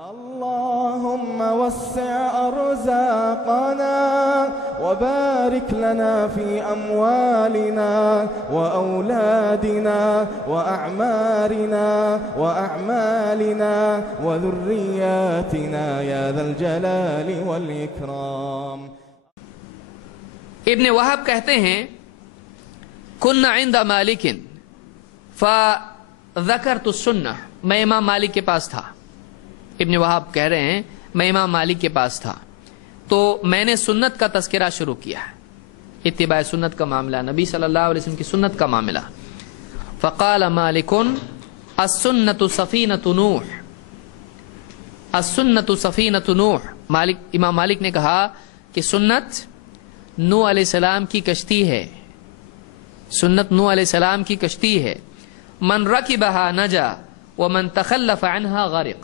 اللهم وسع أرزاقنا وبارك لنا في أموالنا وأولادنا وأعمالنا وذرياتنا يا ذا الجلال والإكرام. ابن وہب کہتے ہیں کننا عند مالک فذکرت السنہ، میں امام مالک کے پاس تھا. ابن وہب کہہ رہے ہیں میں امام مالک کے پاس تھا تو میں نے سنت کا تذکرہ شروع کیا، اتباع سنت کا معاملہ، نبی صلی اللہ علیہ وسلم کی سنت کا معاملہ. فقال مالک السنت سفینۃ نوح، السنت سفینۃ نوح. امام مالک نے کہا کہ سنت نوح علیہ السلام کی کشتی ہے، سنت نوح علیہ السلام کی کشتی ہے. من رکبہا نجا ومن تخلف عنہا غرق،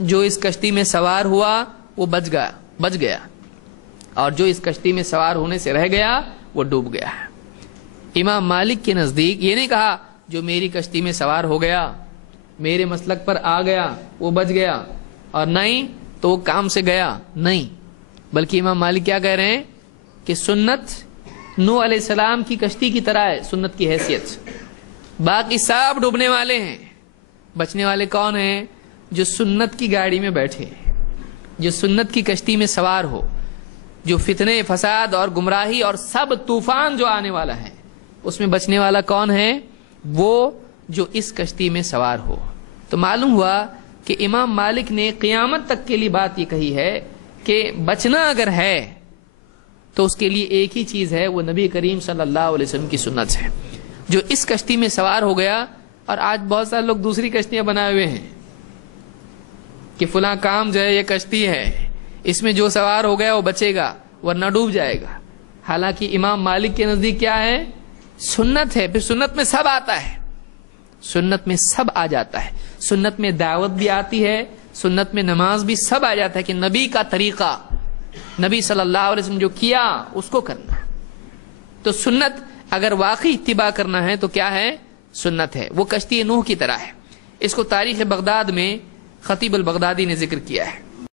جو اس کشتی میں سوار ہوا وہ بچ گیا اور جو اس کشتی میں سوار ہونے سے رہ گیا وہ ڈوب گیا. امام مالک کے نزدیک یہ نہیں کہا جو میری کشتی میں سوار ہو گیا، میرے مسلک پر آ گیا وہ بچ گیا، اور نہیں تو وہ کام سے گیا، نہیں، بلکہ امام مالک کیا کہہ رہے ہیں کہ سنت نوح علیہ السلام کی کشتی کی طرح ہے سنت کی حیثیت. باقی سب ڈوبنے والے ہیں، بچنے والے کون ہیں؟ جو سنت کی گاڑی میں بیٹھے، جو سنت کی کشتی میں سوار ہو، جو فتنے فساد اور گمراہی اور سب طوفان جو آنے والا ہے اس میں بچنے والا کون ہے؟ وہ جو اس کشتی میں سوار ہو. تو معلوم ہوا کہ امام مالک نے قیامت تک کے لیے بات یہ کہی ہے کہ بچنا اگر ہے تو اس کے لیے ایک ہی چیز ہے، وہ نبی کریم صلی اللہ علیہ وسلم کی سنت ہے. جو اس کشتی میں سوار ہو گیا، اور آج بہت سارے لوگ دوسری کشتیاں بنائے ہوئے ہیں کہ فلاں کام جو ہے یہ کشتی ہے، اس میں جو سوار ہو گیا وہ بچے گا ورنہ ڈوب جائے گا. حالانکہ امام مالک کے نزدیک کیا ہے؟ سنت ہے. پھر سنت میں سب آتا ہے، سنت میں سب آ جاتا ہے، سنت میں دعوت بھی آتی ہے، سنت میں نماز بھی، سب آ جاتا ہے کہ نبی کا طریقہ، نبی صلی اللہ علیہ وسلم جو کیا اس کو کرنا. تو سنت اگر واقعی اتباع کرنا ہے تو کیا ہے؟ سنت ہے. وہ کشتی نوح کی طرح ہے. اس کو تاریخ بغداد میں خطیب البغدادی نے ذکر کیا ہے.